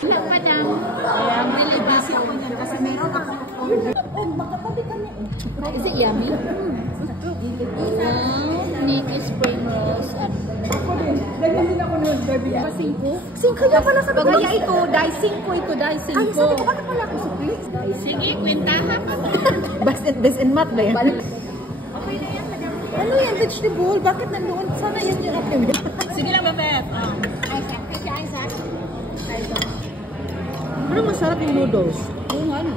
Madam. Really busy ako niyan kasi meron ako. Magkatabi kami. Is it yummy? Nikki spring rolls. Ganyan din ako ng baby. 5 na pala sa kaya ito. Dahil 5 ito. Dahil 5. Ay, sabi ko, bakit pala ako sa please? Sige, kwentaha ka. Best in math ba yan? Okay na yan, madam. Ano yan? Vegetable? Bakit nandoon? Sana yan yung okay. Sige lang, Bebep. Ano masarap yung noodles? Yung ano?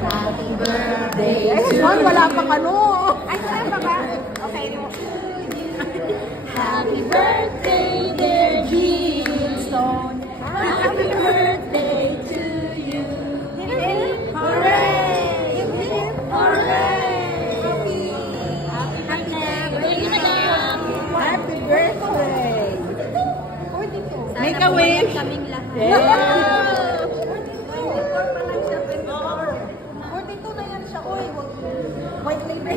Happy birthday. Wala pang ano. Ay, wala pa ba? Okay. Happy birthday, dear Jeanstone. Happy birthday to you. Hooray! Hooray! Happy birthday. Make a wish. Kaming lahat. White label.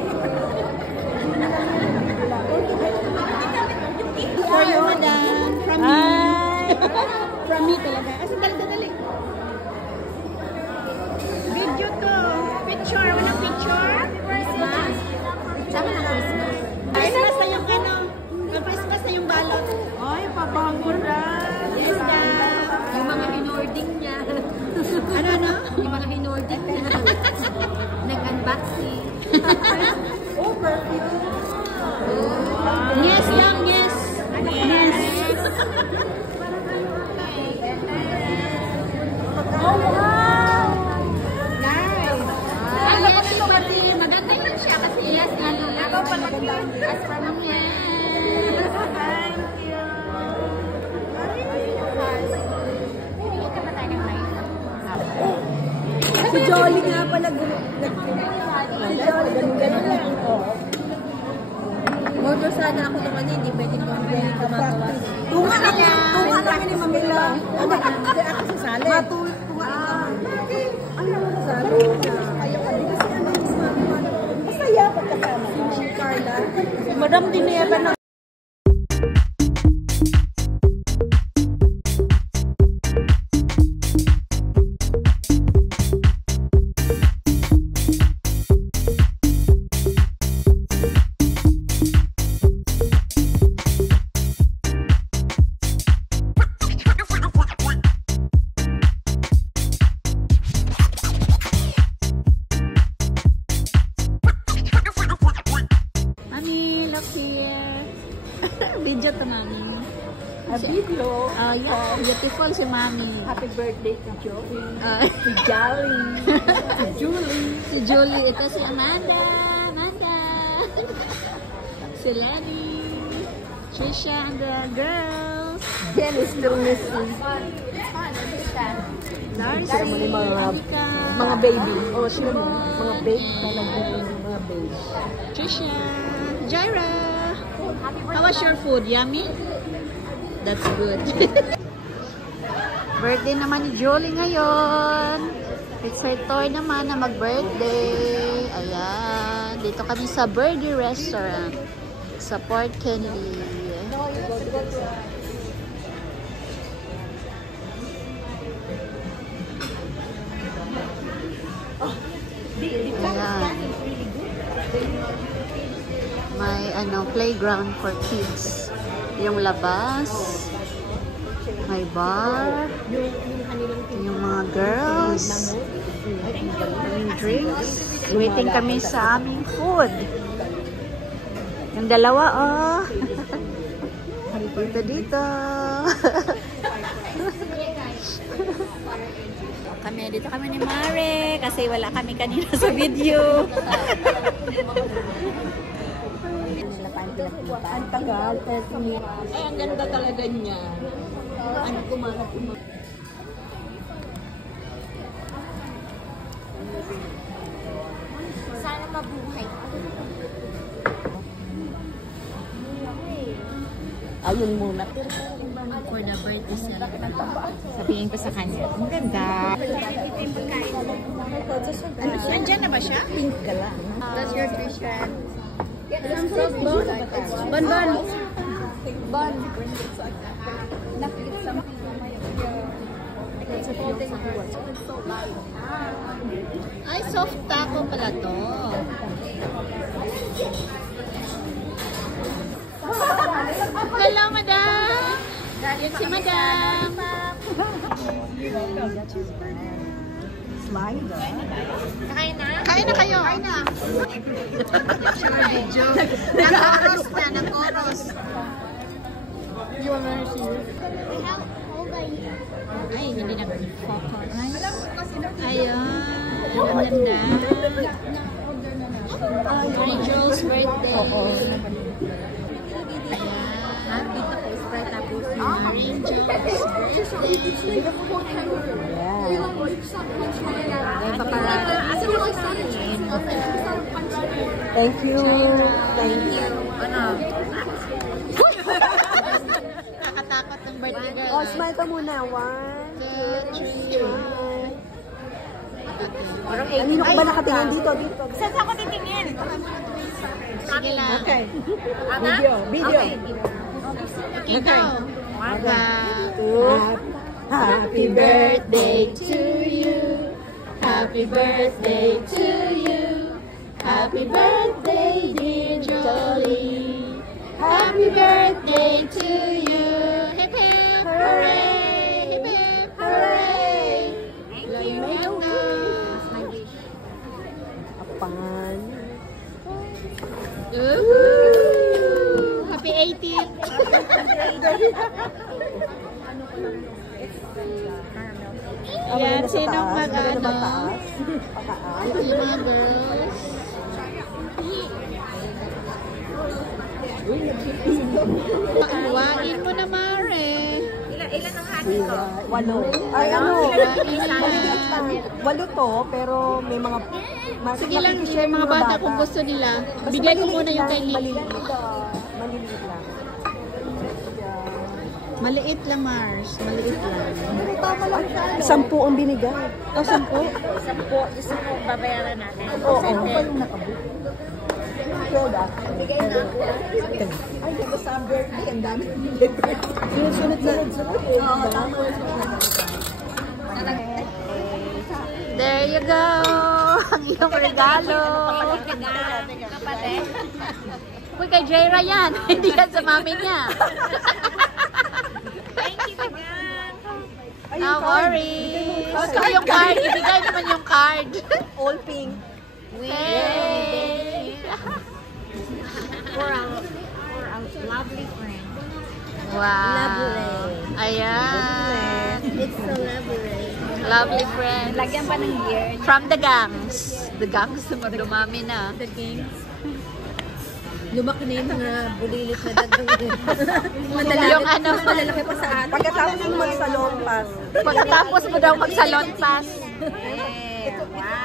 For you, madam. From me. From me talaga. Kasi dali. Video to. Picture. Walang picture. Sama na Christmas. Christmas na yung ano. Christmas na yung balot. Ay, pabango na. Yes, ma'am. Yung mga hinording niya. Ano? Yung mga hinording niya. Nag-unboxing. Oh, perfume. Yes lang, yes. Yes. Oh, wow. Nice. Ay, yes, pati. Maganda yun siya kasi yes, ano. Ako pala yun. As from yes. Thank you. Si Jolly nga pala. Si Jolly, ganun lang. Order sana ako ng ano, hindi pwede gumagawa. Tunga kami ni Mamila. Hindi ako sasali. Tunga kami. Ano naman sasali? Kayo ka. Di kasi ano yung mami. Masaya pagkasama ka. Si Carla. Si Madam Dinera na. Video to mami. A video. Yeah, beautiful si mami. Happy birthday to Joey. Si Jolly. Si Julie. Si Julie. Ito si Amanda. Si Lenny. Trisha and the girls. Jen is still missing. Darcy. Mga baby. Oh, sure. Mga baby. Mga baby. Trisha. Jaira. How was your food? Yummy? That's good. Birthday naman ni Jolie ngayon. It's her toy naman na mag-birthday. Ayan. Dito kami sa Birdie Restaurant sa Port Kennedy. Ayan. May playground for kids. Yung labas. May bar. Yung mga girls. Yung drinks. Waiting kami sa aming food. Yung dalawa, oh. Dito. Dito kami ni Mare kasi wala kami kanina sa video. Ang tagal. Ay, ang ganda talaga niya. Ano kumalat mo? Sana mabuhay. Ayun muna. For the birthday celebration. Sabihin ko sa kanya, ang ganda. Nandiyan na ba siya? Pink gala. That's your vision. Some fruit bon. Bon. Bun. Nakikita something on my It's so light. Ay, soft taco pala to. Hello, madam. Yun si madam. Kakain na? Kain na kayo. Kain na. Nag-oros na, nag-oros. Ay, hindi nag-focus. Ayun. Ang ganda. Angel's birthday. Happy birthday. Tapos Angel's birthday. Thank you. Thank you. Ano? Nakatakot ng birthday girl. Oh, smile ka muna. 1, 2, 3. Kanino ka ba nakatingin dito? Saan ako titingin? Sige lang. Okay. Ana? Video. Okay, go. 2. Happy birthday to you. Happy birthday to you. Happy birthday, dear Jolie. Happy birthday to you. Hip hip hooray. Hip hip hooray. Thank you. Apan. Woohoo! Happy 18th. Ayan, sinong mag-ano? Pataas. Yung mga girls. Pakuwain mo na, Mare. Ilan ang hati ko? 8. Ay, ano? Pakuwain. 8 to, pero may mga... Sige lang, yung mga bata kung gusto nila. Bigay ko muna yung kay Lily. Maliliit lang. Maliit lang, Mars. Maliit lang. 10 ang binigay. 10? 10. Gusto mo babayaran natin? Oo. Ano pa yung nakabook? 12 ah. Bigay na ako. Ay, diba sa birthday, ang dami letter. Sunod na. Oo, tapos. There you go. Ang iyong regalo. Kapatid. Uy, kay Jaira yan. Hindi yan sa mami niya. Thank you, Tagan. No worries. Gusto ko yung card. Ibigay naman yung card. All pink. Hey. For our lovely friend. Wow. Lovely. Ayan. It's so lovely. Lovely friend. Lagyan pa ng year. From the gangs. The gangs dumami na. The games. Lumaki na yung mga bulilit na dagdag. Yung ano. Malalaki pa sa atin. Pagkatapos mo mag-salon pass. Pagkatapos mo daw mag-salon pass.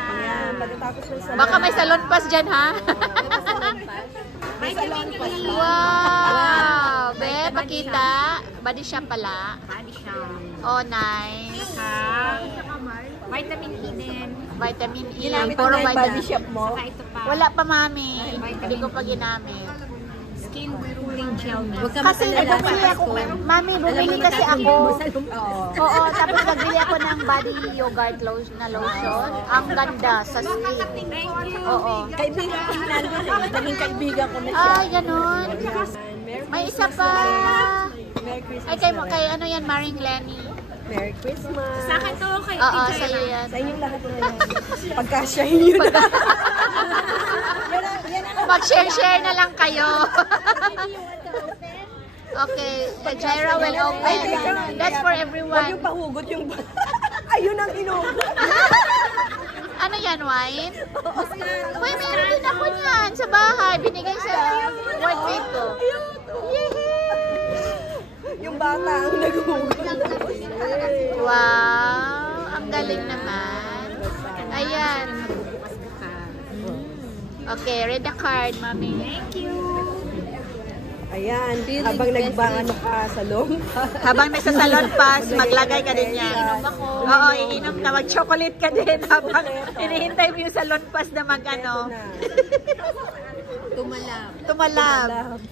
Ayan, pagkatapos mo salon. Baka may salon pass dyan, ha? May salon pa. Wow! Be, pakita. Body shop pala. Body shop. Oh, nice. Vitamin E din. Vitamin E. Ginamit mo Puro na yung body vitamin. shop mo. Saka ito pa. Wala pa, mami. Hindi ko pa ginamit. Skin cooling gel na. Kasi bumili ako. Mami, bumili kasi ako. Oo, tapos nagbili ako ng body yogurt lotion na lotion. Ang ganda sa skin. Thank you. Oo. Kaibigan ko nandun eh. Naging kaibigan ko na siya. Ay, ganun. May isa pa. Merry Christmas. Ay, kay ano yan, Maring Lenny. Merry Christmas. Sa akin to, kay Oo, Tita sa'yo yan. Sa inyong lahat na yan. Pagkasyahin nyo na. Mag-share-share na lang kayo. Okay, the Jaira will open. That's for Huwag everyone. yung pahugot yung... Ayun ang inugot. Ano yan, wine? Uy, meron din ako yan sa bahay. Binigay sa workmate ko. Yung bata ang naghugot. Wow, ang galing naman. Ayan. Okay, read the card, mami. Thank you. Ayan, habang nagbaano ka sa long. Habang nasa salon pass, maglagay ka din yan. Oo, iinom ka. Mag-chocolate ka din habang hinihintay mo yung salon pass na mag-ano. Tumalab.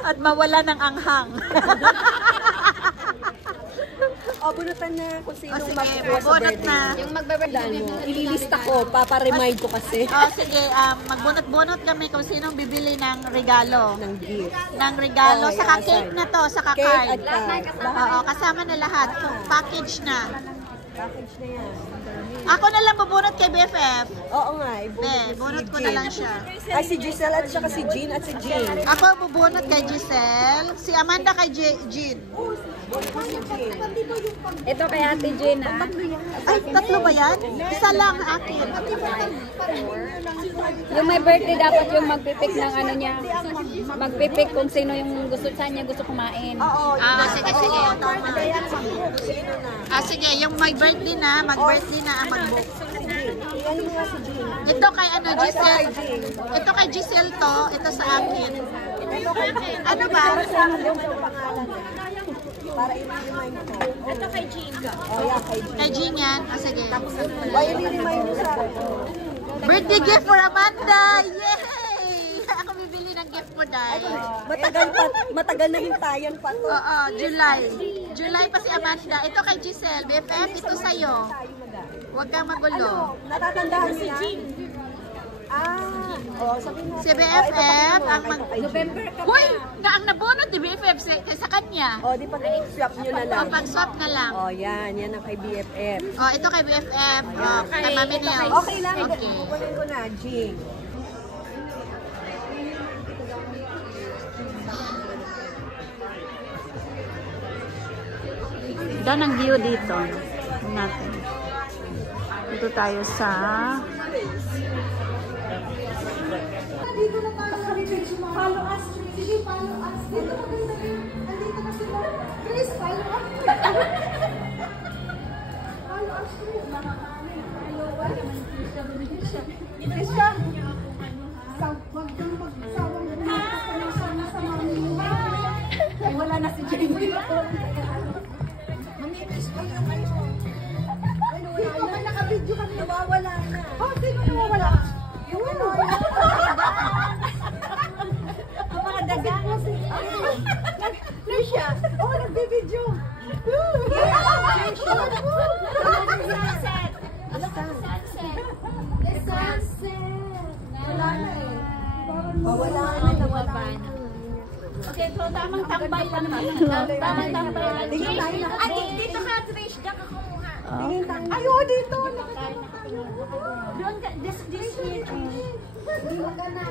At mawala ng anghang. O, bunutan na kung sino Sige, mag-birthday. bubunot na. Yung magbe-birthday mo. Ililista ko, paparemind ko kasi. Sige, magbunot-bunot kami kung sinong bibili ng regalo. Ng gift. Ng regalo. Oo, Saka yeah, cake na to, saka Cake card. at card. Oo, kasama na lahat. Package na. Package na yan. Ako na lang bubunot kay BFF. Oo nga, Bunot ko na lang siya. Ay, si Giselle at saka si Jean at si Jean. Ako bubunot kay Giselle, si Amanda kay Jean. Ito kay Ate Gina. Ay, tatlo ba yan? Isa lang akin. Yung may birthday dapat yung magpipik ng ano niya. Magpipik kung sino yung gusto sa niya gusto kumain. Sige. Sige, yung may birthday na, mag-birthday na ang mag-book. Ito kay Giselle. Ito kay Giselle to, ito sa akin. Ano ba? Para i-remind ko. Ito kay Jean. Oh, yeah, kay Jean. Kay Jean yan. Sige. Why i-remind mo sa akin? Birthday gift for Amanda! Yay! Ako bibili ng gift mo, Day. Matagal na hintayan pa to. Oo, July. July pa si Amanda. Ito kay Giselle. BFF, ito sa'yo. Huwag kang magulo. Natatandaan mo yan? Sabihin mo. Si BFF ang November ka Hoy! Ang nabunot ni BFF sa kanya. Di pa swap nyo na lang. Pag-swap na lang. Yan ang kay BFF. Ito kay BFF. Kay Mami Nels. Okay lang, Okay. kukunin ko na, Jean. Dan ang view dito. Natin. Dito tayo sa Dito na tayo sa retreat. Follow us. Sige, follow us. Dito maganda yun. Andito na sila. Grace, follow us. Follow us. Mga kami. Follow us. Trisha. Huwag kang magsawang sama sa mami mo. Ay, wala na si Jamie. Mamimiss ko yung kayo. Sino ba naka-video kami? Nawawala na. Sino nawawala? Yung ano? Ang mga daga. Trisha. Nagbe-video. Sunset. Wala na eh. Wala na, nawala na. Okay, so tamang tambay lang. Tamang tambay lang. Tingin tayo na. Dito ka, Trish. Diyan ka kumuha. Tingin tayo. Ayo, dito. Doon ka, this year. Hindi mo ka na.